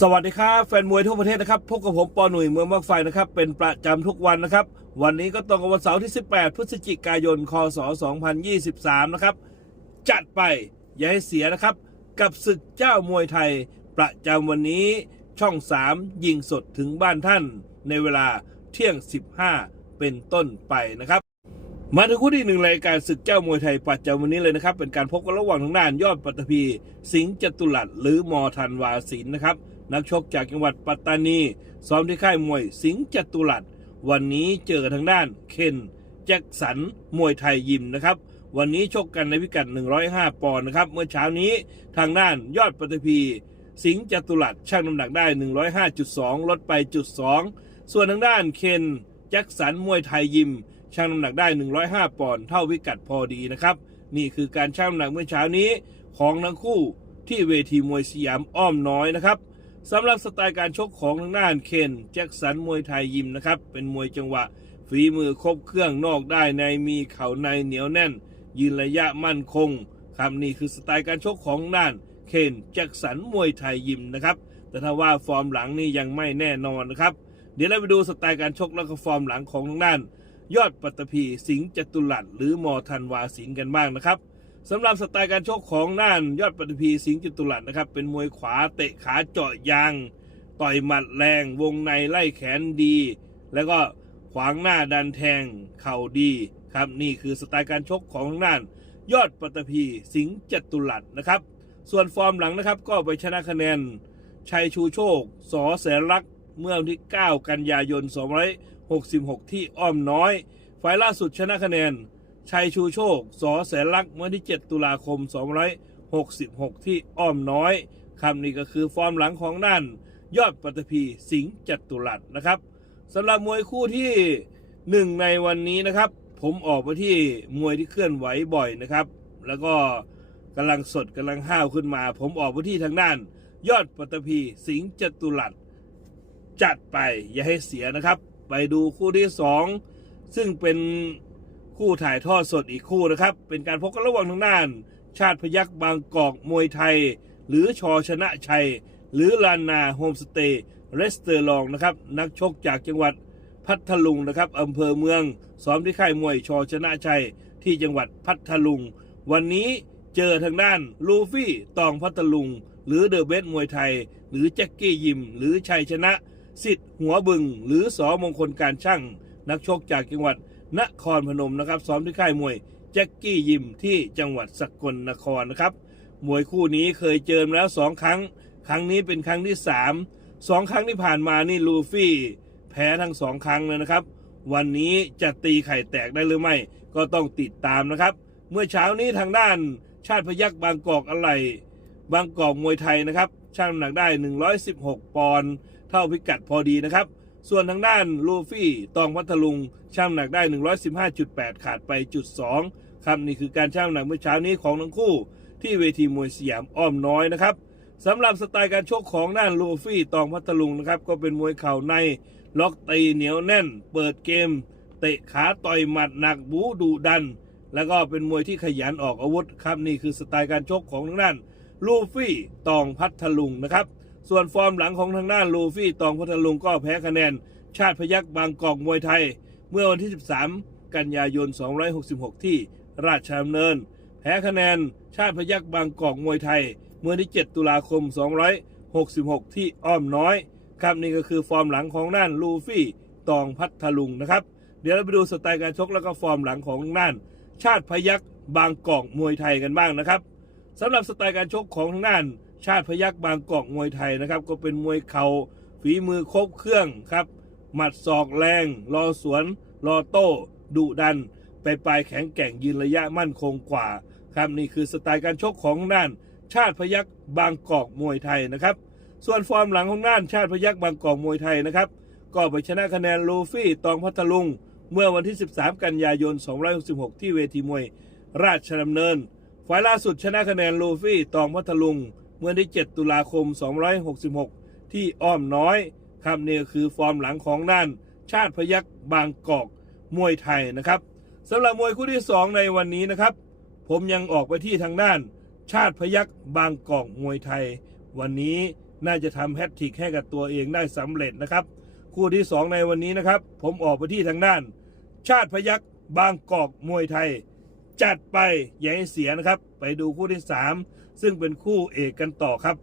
สวัสดีครับแฟนมวยทั่วประเทศนะครับพบกับผมปอหนุ่ยเมืองมักไฟนะครับเป็นประจำทุกวันนะครับ วันนี้ก็ตรงกับวันเสาร์ที่ 18 พฤศจิกายน คศ 2023 นะครับ จัดไปอย่าให้เสียนะครับ กับศึกเจ้ามวยไทย ประจำวันนี้ช่อง 3 ยิงสดถึงบ้านท่าน ในเวลาเที่ยง 15 เป็นต้นไปนะครับ มาถึงคู่ที่หนึ่งรายการศึกเจ้ามวยไทยประจำวันนี้เลยนะครับ เป็นการพบกันระหว่างทางด้านยอดปัตตภีสิงห์จตุรัสหรือมอทันวาสินนะครับ นักชกจากจังหวัดปัตตานี ซ้อมที่ค่ายมวยสิงห์จตุรัส วันนี้เจอกันทางด้านเคนแจ็คสันมวยไทยยิมนะครับ วันนี้ชกกันในพิกัด 105 ปอนด์นะครับ เมื่อเช้านี้ทางด้านยอดปัตตภีสิงห์จตุรัสชั่งน้ำหนักได้ 105.2 ลดไปจุด2ส่วนทางด้านเคนแจ็คสันมวยไทยยิมชั่งน้ำหนักได้ 105 ปอนด์เท่าพิกัดพอดีนะครับ นี่คือการชั่งน้ำหนักเมื่อเช้านี้ของทั้งคู่ที่เวทีมวยสยามอ้อมน้อยนะครับ สำหรับสไตล์การชกของทางด้านเคนแจ็คสันมวยไทยยิมนะครับ เป็นมวยจังหวะ ฝีมือครบเครื่องนอกได้ในมีเข่าในเหนียวแน่น ยืนระยะมั่นคงครับนี่คือสไตล์การชกของด้านเคนแจ็คสันมวยไทยยิมนะครับ แต่ถ้าว่าฟอร์มหลังนี่ยังไม่แน่นอนนะครับ เดี๋ยวเราไปดูสไตล์การชกแล้วก็ฟอร์มหลังของทางด้าน ยอดปัตตภีสิงห์จตุรัสหรือมอทันวาสินกันบ้างนะครับ สำหรับสไตล์การชกของน่านยอดปัตตภีสิงห์จตุรัสนะครับ เป็นมวยขวาเตะขาเจาะยาง ต่อยหมัดแรง วงในไล่แขนดี แล้วก็ขวางหน้าดันแทงเข่าดีครับนี่คือสไตล์การชกของทางด้าน ยอดปัตตภีสิงห์จตุรัสนะครับ ส่วนฟอร์มหลังนะครับก็ไปชนะคะแนนชัยชูโชค สอแสนรักเมื่อวันที่ 9 กันยายน 266 ที่อ้อมน้อยฝ่ายล่าสุดชนะคะแนน ชัยชูโชค สอแสนรักเมื่อที่ 7 ตุลาคม 266 ที่อ้อมน้อยคำนี้ก็คือฟอร์มหลังของด้าน ยอดปัตภีสิงห์จตุรัสนะครับสำหรับมวยคู่ที่หนึ่งในวันนี้นะครับ ผมออกไปที่มวยที่เคลื่อนไหวบ่อยนะครับ แล้วก็กำลังสดกำลังห้าวขึ้นมา ผมออกไปที่ทางด้าน ยอดปัตภีสิงห์จตุรัสจัดไปอย่าให้เสียนะครับ ไปดูคู่ที่สองซึ่งเป็น คู่ถ่ายทอดสดอีกคู่นะครับ เป็นการพบกันระหว่างทางด้าน ชาติพยักบางกอกมวยไทย หรือชอชนะชัย หรือลานนาโฮมสเตย์เรสเตอร์ลองนะครับ นักชกจากจังหวัดพัทลุงนะครับอำเภอเมืองซ้อมที่ค่ายมวยชอชนะชัย ที่จังหวัดพัทลุง วันนี้เจอทางด้านลูฟี่ตองพัทลุง หรือเดอะเบสมวยไทย หรือแจ็คกี้ยิม หรือชัยชนะ สิทธิ์หัวบึง หรือสอมงคลการช่างนักชกจากจังหวัด นครพนมนะครับ ซ้อมที่ค่ายมวยแจ็คกี้ยิมที่จังหวัดสกลนครนะครับ มวยคู่นี้เคยเจอมาแล้วสองครั้ง ครั้งนี้เป็นครั้งที่สามสองครั้งที่ผ่านมานี่ลูฟี่ แพ้ทั้งสองครั้งเลยนะครับ วันนี้จะตีไข่แตกได้หรือไม่ ก็ต้องติดตามนะครับ เมื่อเช้านี้ทางด้านชาติพยักบางกอกอะไรบางกอกมวยไทยนะครับช่างน้ำหนักได้ 116 ปอนด์เท่าพิกัดพอดีนะครับ ส่วนทางด้านลูฟี่ตองพัทลุงช่างหนักได้ 115.8 ขาดไปจุด2ครับนี่คือการช่างหนักเมื่อเช้านี้ของทั้งคู่ ที่เวทีมวยสยามอ้อมน้อยนะครับสำหรับสไตล์การชกของด้านลูฟี่ตองพัทลุงนะครับก็เป็นมวยเข่าในล็อกตีเหนียวแน่น เปิดเกม เตะขาต่อยหมัดหนักบูดุดัน แล้วก็เป็นมวยที่ขยันออกอาวุธครับนี่คือสไตล์การชกของทางด้านลูฟี่ตองพัทลุงนะครับ ส่วนฟอร์มหลังของทางด้านลูฟี่ตองพัทลุงก็แพ้คะแนน ชาติพยักบางกอกมวยไทย เมื่อวันที่ 13 กันยายน 266 ที่ราชดำเนิน แพ้คะแนนชาติพยักบางกอกมวยไทย เมื่อที่ 7 ตุลาคม 266 ที่อ้อมน้อย ครับนี่ก็คือฟอร์มหลังของด้านลูฟี่ตองพัทลุงนะครับ เดี๋ยวเราไปดูสไตล์การชกแล้วก็ฟอร์มหลังของด้าน ชาติพยักบางกอกมวยไทยกันบ้างนะครับสำหรับสไตล์การชกของทางด้าน ชาติพยักบางกอกมวยไทยนะครับ ก็เป็นมวยเข่าฝีมือครบเครื่องครับ หมัดศอกแรง รอสวน รอโต้ดุดัน ไปปลายแข็งแกร่งยืนระยะมั่นคงกว่าครับนี่คือสไตล์การชกของด้านชาติพยักบางกอกมวยไทยนะครับ ส่วนฟอร์มหลังของด้านชาติพยักบางกอกมวยไทยนะครับ ก็ไปชนะคะแนนลูฟี่ตองพัทลุง เมื่อวันที่ 13 กันยายน 266 ที่เวทีมวย ราชดำเนิน ฝ่ายล่าสุดชนะคะแนนลูฟี่ตองพัทลุง เมื่อที่ 7 ตุลาคม 266 ที่อ้อมน้อยครับนี่ก็คือฟอร์มหลังของด้าน ชาติพยักบางกอกมวยไทยนะครับสำหรับมวยคู่ที่ 2 ในวันนี้นะครับ ผมยังออกไปที่ทางด้าน ชาติพยักบางกอกมวยไทย วันนี้น่าจะทำแฮตทริกให้กับตัวเองได้สำเร็จนะครับ คู่ที่ 2 ในวันนี้นะครับ ผมออกไปที่ทางด้าน ชาติพยักบางกอกมวยไทย จัดไปอย่าให้เสียนะครับ ไปดูคู่ที่ 3 ซึ่งเป็นคู่เอกกันต่อครับ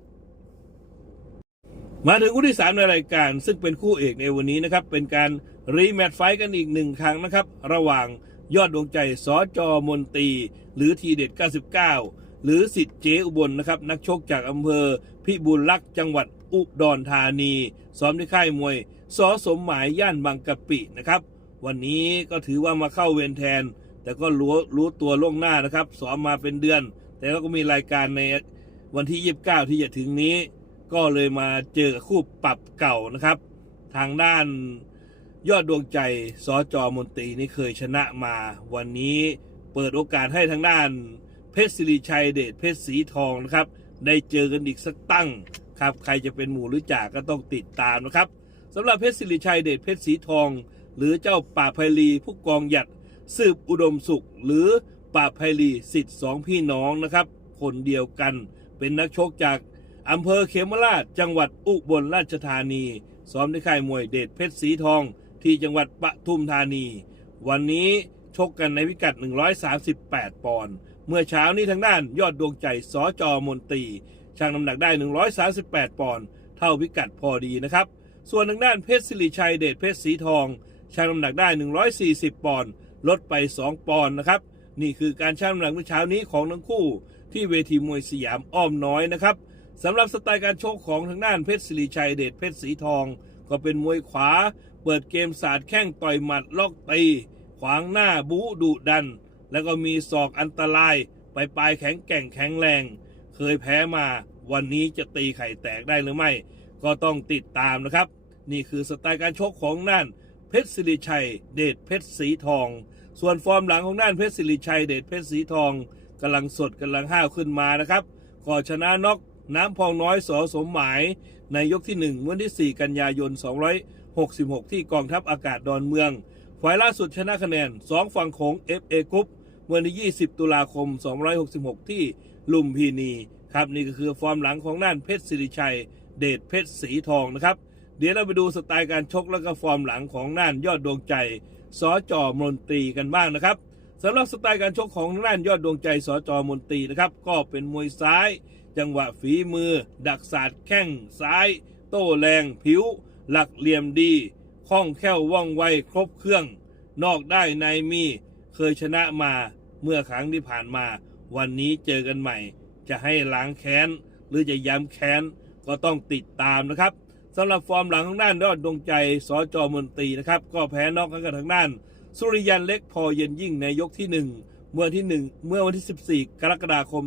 มาถึงคู่ที่ 3 ในรายการ ซึ่งเป็นคู่เอกในวันนี้นะครับ เป็นการรีแมตช์ไฟกันอีกหนึ่งครั้งนะครับ ระหว่างยอดดวงใจสอจอมนตี หรือทีเด็ด 99 หรือสิทธิ์เจอุบลนะครับ นักชกจากอำเภอพิบูลลักษ์จังหวัดอุดรธานีซ้อมที่ค่ายมวยสอสมหมายย่านบางกะปินะครับ วันนี้ก็ถือว่ามาเข้าเวรแทน แต่ก็รู้รู้ตัวล่วงหน้านะครับซ้อมมาเป็นเดือน แต่ก็มีรายการในวันที่ 29 ที่จะถึงนี้ ก็เลยมาเจอคู่ปรับเก่านะครับ ทางด้านยอดดวงใจสอจอมนตรีนี่เคยชนะมา วันนี้เปิดโอกาสให้ทางด้านเพชรศิริชัยเดชเพชรสีทองนะครับ ได้เจอกันอีกสักตั้งครับ ใครจะเป็นหมู่หรือจ่าก็ต้องติดตามนะครับสำหรับเพชรศิริชัยเดชเพชรสีทอง หรือเจ้าป่าไพลีผู้กองหยัดสืบอุดมสุข หรือ ป่าไพลีสิทธิ์สองพี่น้องนะครับ คนเดียวกันเป็นนักชกจากอำเภอเขมราชจังหวัดอุบลราชธานี ซ้อมที่ค่ายมวยเดชเพชรสีทอง ที่จังหวัดปทุมธานี วันนี้ชกกันในพิกัด 138 ปอนด์เมื่อเช้านี้ทางด้านยอดดวงใจสอจอมนตรีช่างน้ำหนักได้ 138 ปอนด์เท่าพิกัดพอดีนะครับ ส่วนทางด้านเพชรศิริชัยเดชเพชรสีทองช่างน้ำหนักได้ 140 ปอนด์ลดไป 2 ปอนด์นะครับ นี่คือการชั่งน้ำหนักเมื่อเช้านี้ของทั้งคู่ที่เวทีมวยสยามอ้อมน้อยนะครับสำหรับสไตล์การชกของทางด้านเพชรศิริชัยเดชเพชรสีทอง ก็เป็นมวยขวา เปิดเกมสาดแข้งต่อยหมัดล็อกตีขวางหน้าบูดุดัน แล้วก็มีศอกอันตรายไปปลายแข็งแกร่งแข็งแรง เคยแพ้มาวันนี้จะตีไข่แตกได้หรือไม่ ก็ต้องติดตามนะครับ นี่คือสไตล์การชกของนั่นเพชรศิริชัย เดชเพชรสีทอง ส่วนฟอร์มหลังของน่านเพชรศิริชัยเดชเพชรสีทองกำลังสดกำลังห้าวขึ้นมานะครับก่อชนะน็อกน้ำพองน้อยสอสมหมายในยกที่ 1 วันที่ 4 กันยายน 266 ที่กองทัพอากาศดอนเมืองฝ่ายล่าสุดชนะคะแนน 2 ฝั่งโขง FA กรุ๊ปวันที่ 20 ตุลาคม 266 ที่ลุมพินีครับนี่ก็คือฟอร์มหลังของน่านเพชรศิริชัย เดชเพชรสีทองนะครับ เดี๋ยวเราไปดูสไตล์การชกแล้วก็ฟอร์มหลังของน่านยอดดวงใจ สจมนตรีกันบ้างนะครับสำหรับสไตล์การชกของน่านยอดดวงใจสจมนตรีนะครับก็เป็นมวยซ้าย จังหวะฝีมือ ดักศาสตร์แข้งซ้าย โต้แรงผิว หลักเหลี่ยมดีคล่องแคล่วว่องไวครบเครื่อง นอกได้ในมีเคยชนะมาเมื่อครั้งที่ผ่านมา วันนี้เจอกันใหม่ จะให้ล้างแค้น หรือจะย้ำแค้นก็ต้องติดตามนะครับ สำหรับฟอร์มหลังของด้านยอดดวงใจสอจอมนตรีนะครับ ก็แพ้นอกกันกับทางด้าน สุริยันเล็กพอเย็นยิ่งในยกที่หนึ่งเมื่อที่หนึ่งเมื่อวันที่ 14 กรกฎาคม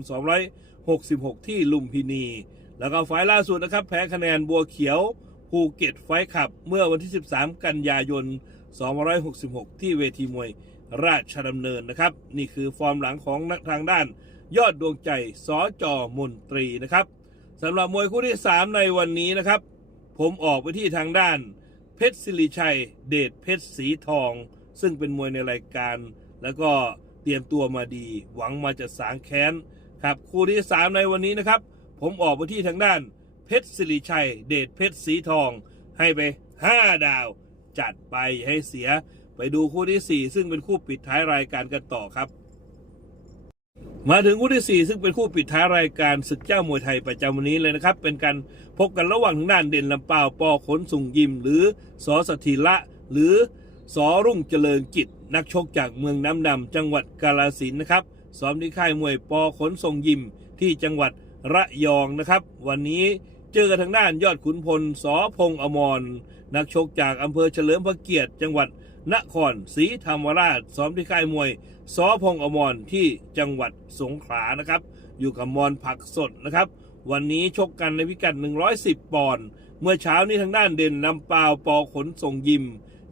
266 ที่ลุมพินี แล้วก็ไฟล์ล่าสุดนะครับ แพ้คะแนนบัวเขียวภูเก็ตไฟท์ขับ เมื่อวันที่ 13 กันยายน 266 ที่เวทีมวยราชดำเนินนะครับ นี่คือฟอร์มหลังของนักทางด้าน ยอดดวงใจสอจอมนตรีนะครับสำหรับมวยคู่ที่ 3 ในวันนี้นะครับ ผมออกไปที่ทางด้าน เพชรศิริชัย เดชเพชรสีทอง ซึ่งเป็นมวยในรายการ แล้วก็เตรียมตัวมาดี หวังมาจะสางแค้นครับคู่ที่3ในวันนี้นะครับ ผมออกไปที่ทางด้าน เพชรศิริชัย เดชเพชรสีทอง ให้ไป 5 ดาว จัดไปให้เสีย ไปดูคู่ที่ 4 ซึ่งเป็นคู่ปิดท้ายรายการกันต่อครับ มาถึงคู่ที่ 4 ซึ่งเป็นคู่ปิดท้ายรายการศึกเจ้ามวยไทยประจำวันนี้เลยนะครับ เป็นการพบกันระหว่างทางด้านเด่นลำเปาปอขนสุงยิม หรือสอสถิละหรือสอรุ่งเจริญกิจ นักชกจากเมืองน้ำดำจังหวัดกาลสินนะครับซ้อมที่ค่ายมวยปอขนทรงยิม ที่จังหวัดระยองนะครับ วันนี้เจอกันทางด้านยอดขุนพลสอพงอมร นักชกจากอำเภอเฉลิมพระเกียรติ จังหวัด นครศรีธรรมราชซ้อมที่ค่ายมวยสอพงอมรที่จังหวัดสงขลานะครับ อยู่กับมอนผักสดนะครับ วันนี้ชกกันในพิกัด 110 ปอนด์เมื่อเช้านี้ทางด้านเด่นลำเปลาปอขนส่งยิม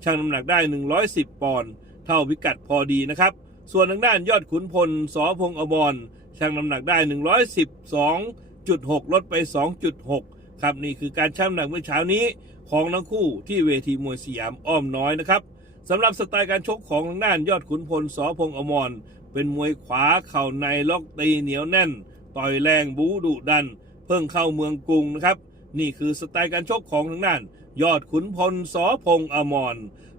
ชั่งน้ำหนักได้ 110 ปอนด์เท่าพิกัดพอดีนะครับ ส่วนทางด้านยอดขุนพลสอพงอมรชั่งน้ำหนักได้ 112.6 ลดไป 2.6 ครับนี่คือการชั่งน้ำหนักเมื่อเช้านี้ของทั้งคู่ที่เวทีมวยสยามอ้อมน้อยนะครับ สำหรับสไตล์การชกของทางด้านยอดขุนพลสอพงอมร เป็นมวยขวาเข่าในล็อกตีเหนียวแน่น ต่อยแรงบูดุดัน เพิ่งเข้าเมืองกรุงนะครับ นี่คือสไตล์การชกของทางด้าน ยอดขุนพลสอพงอมร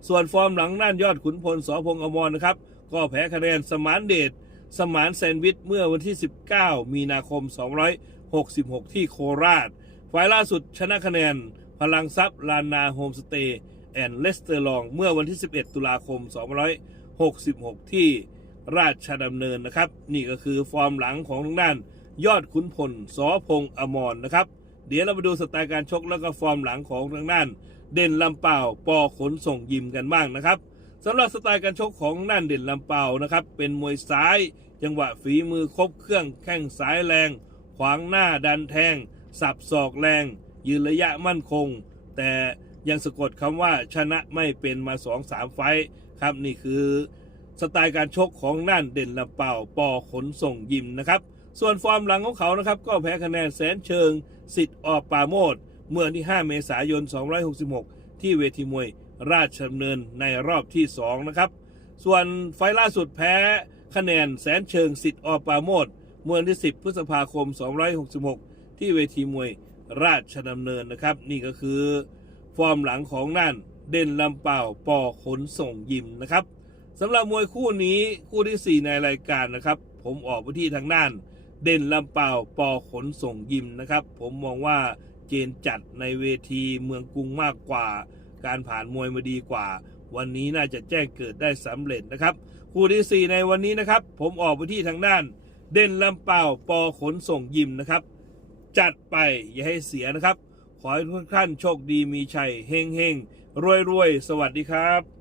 ส่วนฟอร์มหลังด้านยอดขุนพลสอพงอมรนะครับ ก็แพ้คะแนนสมานเดชสมานแซนวิชเมื่อวันที่ 19 มีนาคม 266 ที่โคราช ฝ่ายล่าสุดชนะคะแนน พลังทรัพย์ลานนาโฮมสเตย์ แอนเลสเตอร์ลองเมื่อวันที่ 11 ตุลาคม 2566 ที่ราชดำเนินนะครับ นี่ก็คือฟอร์มหลังของทางด้าน ยอดขุนพลสอพงษ์อมรนะครับ เดี๋ยวเราไปดูสไตล์การชกแล้วก็ฟอร์มหลังของทางด้าน เด่นลำเปล่าปอขนส่งยิมกันบ้างนะครับสำหรับสไตล์การชกของทางด้านเด่นลำเป่านะครับ เป็นมวยซ้าย จังหวะฝีมือครบเครื่องแข้งซ้ายแรง ขวางหน้าดันแทง สับศอกแรง ยืนระยะมั่นคง แต่ ยังสะกดคำว่าชนะไม่เป็นมา2อสามไฟท์ครับนี่คือสไตล์การชกของด้านเด่นลำเป่าปอขนส่งยิมนะครับ ส่วนฟอร์มหลังของเขานะครับ ก็แพ้คะแนนแสนเชิงสิทธิ์ออกปาโมดเมื่อวันที่ 5 เมษายน 266 ที่เวทีมวยราชดำเนินในรอบที่ 2 นะครับ ส่วนไฟล์ล่าสุดแพ้คะแนนแสนเชิงสิทธิ์ออปาโมดเมื่อวันที่ 10 พฤษภาคม 266 ที่เวทีมวยราชดำเนินนะครับ นี่ก็คือ ฟอร์มหลังของนั่นเด่นลำเปล่าปอขนส่งยิมนะครับสำหรับมวยคู่นี้คู่ที่ 4 ในรายการนะครับ ผมออกไปที่ทางด้าน เด่นลำเปล่าปอขนส่งยิมนะครับ ผมมองว่าเจนจัดในเวทีเมืองกรุงมากกว่า การผ่านมวยมาดีกว่า วันนี้น่าจะแจ้งเกิดได้สำเร็จนะครับ คู่ที่ 4 ในวันนี้นะครับ ผมออกไปที่ทางด้าน เด่นลำเปล่าปอขนส่งยิมนะครับ จัดไปอย่าให้เสียนะครับ ขอให้ทุกท่านโชคดีมีชัยเฮงเฮงรวยรวยสวัสดีครับ